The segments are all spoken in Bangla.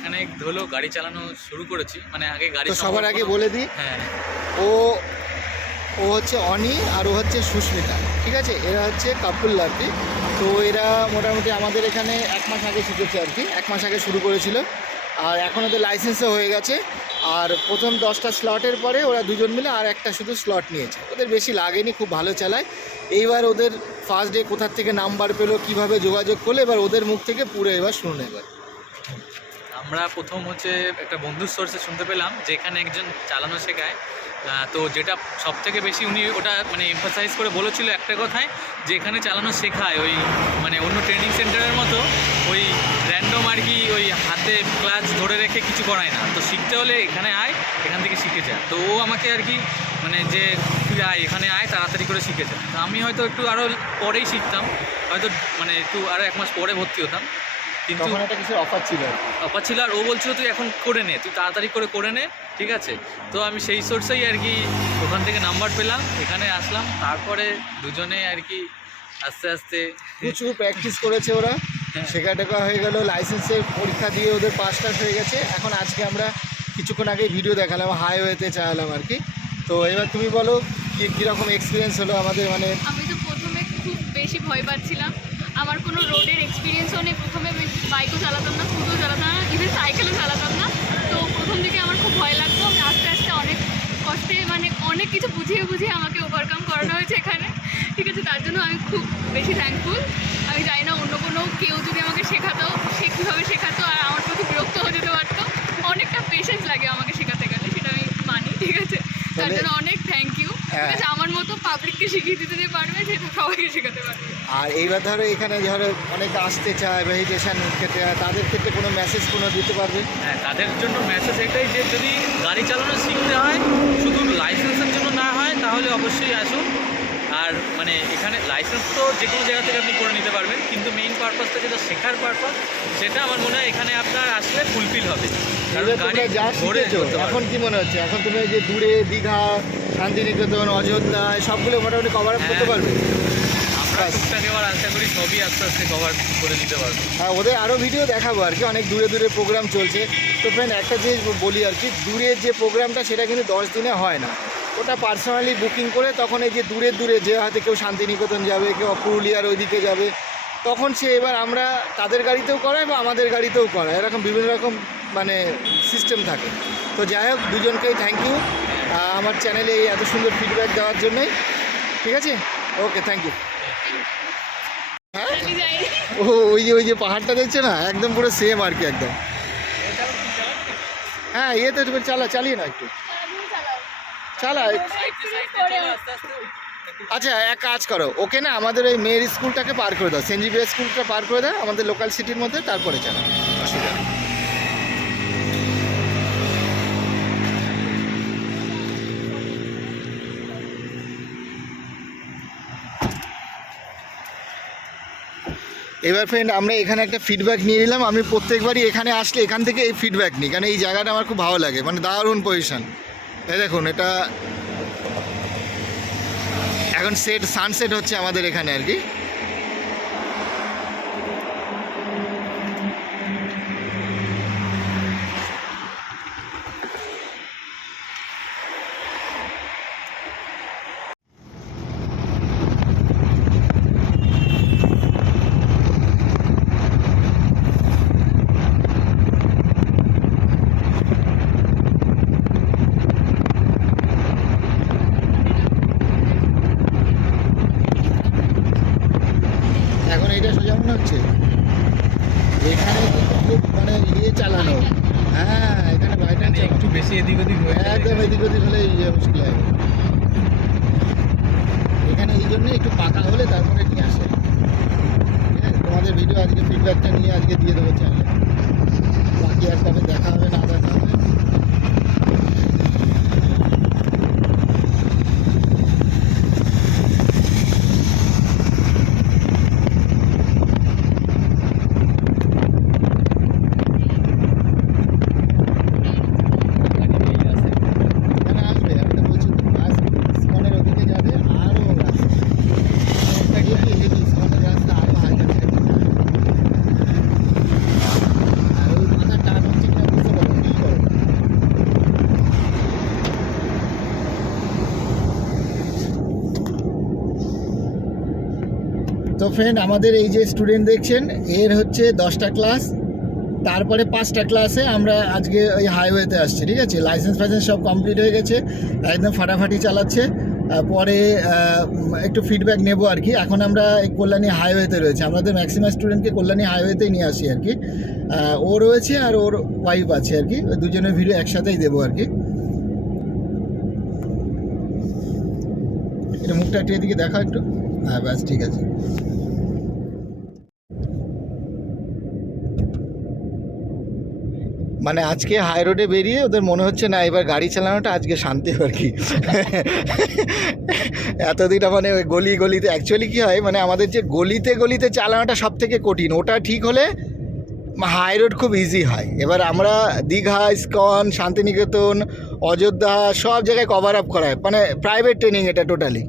মাসখানেক হলো গাড়ি চালানো শুরু করেছি, মানে আগে গাড়ি সবার আগে বলে দিই, হ্যাঁ ও ও হচ্ছে অনি আর ও হচ্ছে সুস্মিতা, ঠিক আছে? এরা হচ্ছে কাপল আর কি। তো এরা মোটামুটি আমাদের এখানে 1 মাস আগে শিখেছে আর কি, 1 মাস আগে শুরু করেছিল, আর এখন ওদের লাইসেন্সও হয়ে গেছে। আর প্রথম 10টা স্লটের পরে ওরা দুজন মিলে আর একটা শুধু স্লট নিয়েছে, ওদের বেশি লাগেনি, খুব ভালো চালায়। এইবার ওদের ফার্স্ট ডে কোথার থেকে নাম্বার পেলো, কীভাবে যোগাযোগ করলো, এবার ওদের মুখ থেকে পুরো এবার শুনুন। এবার আমরা প্রথম হচ্ছে একটা বন্ধুর সোর্সে শুনতে পেলাম যে এখানে একজন চালানো শেখায়। তো যেটা সব থেকে বেশি উনি ওটা মানে এমফাসাইজ করে বলেছিল একটা কথায়, যে এখানে চালানো শেখায় ওই মানে অন্য ট্রেনিং সেন্টারের মতো ওই র্যান্ডম আর কি ওই হাতে ক্লাচ ধরে রেখে কিছু করায় না। তো শিখতে হলে এখানে আয়, এখান থেকে শিখে যায়। তো ও আমাকে আর কি মানে যে তুই আয় এখানে আয়, তাড়াতাড়ি করে শিখে যায়। তো আমি হয়তো একটু আরও পরেই শিখতাম, হয়তো মানে একটু আরও 1 মাস পরে ভর্তি হতাম, কিন্তু তখন একটা কিছু অফার ছিল আর ও বলছিল তুই এখন করে নে, তুই তাড়াতাড়ি করে নে, ঠিক আছে? তো আমি সেই সোর্সেই আর কি ওখান থেকে নাম্বার পেলাম, এখানে আসলাম, তারপরে দুজনে আর কি আস্তে আস্তে প্রচুর প্র্যাকটিস করেছে ওরা, শেখা টেখা হয়ে গেল, লাইসেন্সের পরীক্ষা দিয়ে ওদের পাস টাস হয়ে গেছে। এখন আজকে আমরা কিছুক্ষণ আগে ভিডিও দেখালাম, হাইওয়েতে চালালাম আর কি। তো এবার তুমি বলো কীরকম এক্সপিরিয়েন্স হলো আমাদের? মানে আমি তো প্রথমে খুব বেশি ভয় পাচ্ছিলাম, আমার কোনো রোডের এক্সপিরিয়েন্সও নেই। প্রথমে আমি বাইকও চালাতাম না, স্কুটিও চালাতাম না, ইভেন সাইকেলও চালাতাম না। তো প্রথম দিকে আমার খুব ভয় লাগতো। আমি আস্তে আস্তে অনেক কষ্টে মানে অনেক কিছু বুঝিয়ে বুঝিয়ে আমাকে ওভারকাম করানো হয়েছে এখানে, ঠিক আছে? তার জন্য আমি খুব বেশি থ্যাঙ্কফুল। আমি জানি না অন্য কোনো কেউ যদি আমাকে শেখাতো, সে কীভাবে শেখাতো আর আমার প্রতি বিরক্ত হয়ে যেতে পারতো। অনেকটা পেশেন্স লাগে আমাকে শেখাতে গেলে, সেটা আমি মানি, ঠিক আছে? তার জন্য অনেক থ্যাংক ইউ। ঠিক আছে, আমার মতো পাবলিককে শিখিয়ে দিতে যে পারবে, সেটা সবাইকে শেখাতে পারবে। আর এইবার ধরো এখানে ধরো অনেকে আসতে চায় ভেরিটেশন ক্ষেত্রে, তাদের ক্ষেত্রে কোনো মেসেজ কোনো দিতে পারবে? হ্যাঁ, তাদের জন্য মেসেজ এটাই যে যদি গাড়ি চালানো শিখতে হয়, শুধু লাইসেন্সের জন্য না হয়, তাহলে অবশ্যই আসুন। আর মানে এখানে লাইসেন্স তো যে কোনো জায়গা থেকে আপনি করে নিতে পারবেন, কিন্তু মেইন পারপাসটা যেটা শেখার পারপাস, সেটা আমার মনে হয় এখানে আপনার আসলে ফুলফিল হবে। কারণ গাড়ি যা ঘুরে শিখেছো এখন কি মনে হচ্ছে? এখন তুমি যে দূরে দীঘা, শান্তিনিকেতন, অযোধ্যা সবগুলো মোটামুটি কভার আপ করতে পারবে? আমরা টুকটাক এবার আশা করি সবই আস্তে আস্তে কভার করে নিতে পারবো। হ্যাঁ, ওদের আরও ভিডিও দেখাবো আর কি, অনেক দূরে দূরে প্রোগ্রাম চলছে। তো ফ্রেন্ড একটা যে বলি আর কি, দূরের যে প্রোগ্রামটা সেটা কিন্তু 10 দিনে হয় না, ওটা পার্সোনালি বুকিং করে তখন এই যে দূরে দূরে যে হয়তো কেউ শান্তিনিকেতন যাবে, কেউ পুরুলিয়ার ওইদিকে যাবে, তখন সে এবার আমরা তাদের গাড়িতেও করাই বা আমাদের গাড়িতেও করাই, এরকম বিভিন্ন রকম মানে সিস্টেম থাকে। তো যাই হোক, দুজনকেই থ্যাংক ইউ আমার চ্যানেলে এই এত সুন্দর ফিডব্যাক দেওয়ার জন্যই, ঠিক আছে? ওকে, থ্যাংক ইউ। হ্যাঁ, ও ওই যে পাহাড়টা দেখছো না, একদম পুরো সেম আর কি, একদম। হ্যাঁ, ইয়ে তো চালিয়ে না একটু চালা। আচ্ছা, এক কাজ করো, ওকে না আমাদের ওই মেয়ের স্কুলটাকে পার করে দাও, সেন্ট জেভিয়ার স্কুলটা পার করে দাও আমাদের লোকাল সিটির মধ্যে, তারপরে চালা, অসুবিধা নেই। এবার ফ্রেন্ড আমরা এখানে একটা ফিডব্যাক নিয়ে নিলাম। আমি প্রত্যেকবারই এখানে আসলে এখান থেকে এই ফিডব্যাক নিই, কারণ এই জায়গাটা আমার খুব ভালো লাগে, মানে দারুণ পজিশন। এই দেখুন, এটা এখন সানসেট হচ্ছে আমাদের এখানে আর কি। এখন এইটা সোজা মনে হচ্ছে, এখানে কিন্তু মানে ইয়ে চালানো। হ্যাঁ, এখানে বাইরে একটু বেশি এদিক ওদিক হয়ে একদম এদিক ওদিক হলে মুশকিল হবে। এখানে এই জন্যই একটু পাকা হলে তারপরে নিয়ে আসে, ঠিক আছে? তোমাদের ভিডিও আজকে ফিডব্যাকটা নিয়ে আজকে দিয়ে দেবো চ্যানেলে, বাকি আর কবে দেখা হবে না দেখা হবে। এখানে আসবে, আমি তো বলছি তো, আসবে ইস্কনের ওদিকে যাবে, আরও রাস্তা ইস্কনের রাস্তা আরও হাজার আর ওই মাথার টান হচ্ছে তো ফ্রেন্ড আমাদের এই যে স্টুডেন্ট দেখছেন এর হচ্ছে 10টা ক্লাস, তারপরে 5টা ক্লাসে আমরা আজকে ওই হাইওয়েতে আসছি, ঠিক আছে। লাইসেন্স ফাইসেন্স সব কমপ্লিট হয়ে গেছে, একদম ফাটাফাটি চালাচ্ছে। পরে একটু ফিডব্যাক নেবো আর কি। এখন আমরা এই কল্যাণী হাইওয়েতে রয়েছে, আমাদের ম্যাক্সিমাম স্টুডেন্টকে কল্যাণী হাইওয়েতেই নিয়ে আসি আর কি। ও রয়েছে আর ওর ওয়াইফ আছে আর কি, ওই দুজনের ভিডিও একসাথেই দেবো আর কি। এটা মুখটা একটু এদিকে দেখা একটু, হ্যাঁ ব্যাস ঠিক আছে। মানে আজকে হাই রোডে বেরিয়ে ওদের মনে হচ্ছে না এবার গাড়ি চালানোটা আজকে শান্তি আর কি। এতদিন মানে ওই গলি গলিতে অ্যাকচুয়ালি কী হয়, মানে আমাদের যে গলিতে গলিতে চালানোটা সব থেকে কঠিন, ওটা ঠিক হলে হাই রোড খুব ইজি হয়। এবার আমরা দীঘা, ইস্কন, শান্তিনিকেতন, অযোধ্যা সব জায়গায় কভার আপ করা হয়, মানে প্রাইভেট ট্রেনিং এটা টোটালি।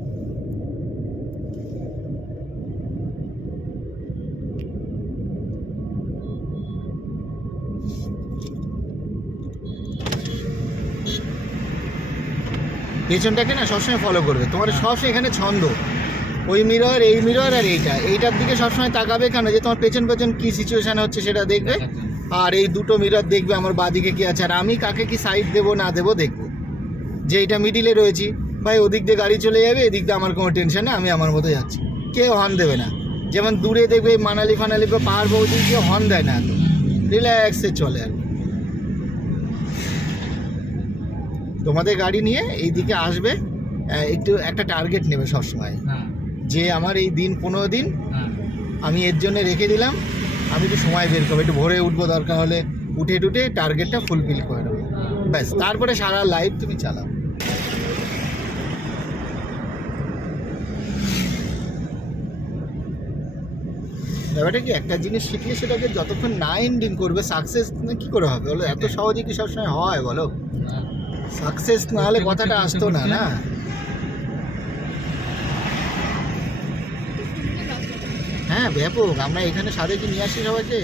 পেছনটাকে না সবসময় ফলো করবে, তোমার সবসময় এখানে ছন্দ, ওই মিরর, এই মিরর আর এইটার দিকে সবসময় তাকাবে, কেন যে তোমার পেছন পেছন কী সিচুয়েশান হচ্ছে সেটা দেখবে। আর এই দুটো মিরর দেখবে আমার বাঁদিকে কী আছে, আর আমি কাকে কি সাইড দেবো না দেবো দেখবো। যে এটা মিডিলে রয়েছি, ভাই ওদিক দিয়ে গাড়ি চলে যাবে, এদিক দিয়ে আমার কোনো টেনশন নেই, আমি আমার মতো যাচ্ছি, কেউ হর্ন দেবে না। যেমন দূরে দেখবে মানালি ফানালি বা পাহাড় বহু কেউ হর্ন দেয় না, এত রিল্যাক্সে চলে আর কি। তোমাদের গাড়ি নিয়ে এই দিকে আসবে, একটু একটা টার্গেট নেবে সবসময়, যে আমার এই দিন 15 দিন আমি এর জন্য রেখে দিলাম, আমি একটু সময় বের করবো, একটু ভোরে উঠবো, দরকার হলে উঠে টুটে টার্গেটটা ফুলফিল করে নেবো, ব্যাস। তারপরে সারা লাইফ তুমি চালাও। ব্যাপারটা কি, একটা জিনিস শিখলে সেটাকে যতক্ষণ না এন্ডিং করবে সাকসেস কী করে হবে বলো? এত সহজে কি সবসময় হয় বলো? সাকসেস না হলে কথাটা আসতো না, না? হ্যাঁ ব্যাপক, আমরা এখানে সাথে কি নিয়ে আসি সবাইকে।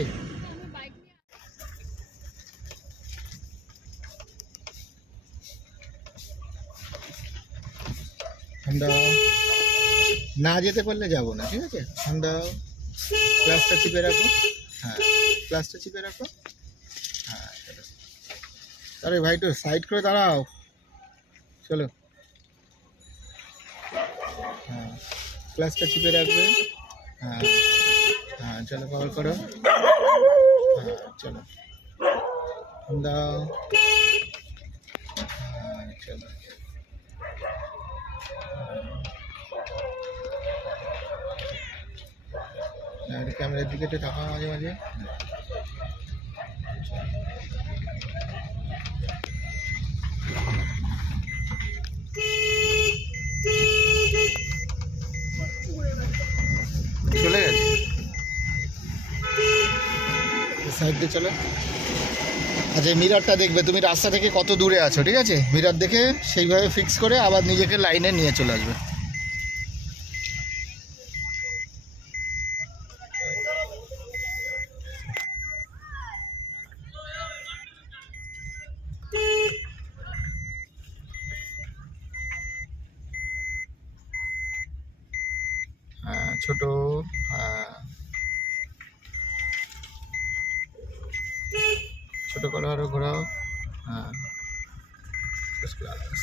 ঠান্ডা না যেতে পারলে যাবো না, ঠিক আছে। ঠান্ডা, ক্লাসটা চিপে রাখো, হ্যাঁ ক্লাসটা চিপে রাখো, হ্যাঁ চলো। আরে ভাই তো সাইড করে দাঁড়াও, চলো। হ্যাঁ ক্লাসটা চিপে রাখবে, হ্যাঁ হ্যাঁ চলো কভার করো, হ্যাঁ চলো দাও, হ্যাঁ চলো। ক্যামেরার দিকে একটু তাকাও মাঝে মাঝে, চলে গেছে সাইড দিয়ে চলো। আচ্ছা মিররটা দেখবে তুমি রাস্তা থেকে কত দূরে আছো, ঠিক আছে। মিরর দেখে সেইভাবে ফিক্স করে আবার নিজেকে লাইনে নিয়ে চলে আসবে। হ্যাঁ ছোট, হ্যাঁ ছোট করো, আরো ঘোরাও, হ্যাঁ ফার্স্ট ক্লাস।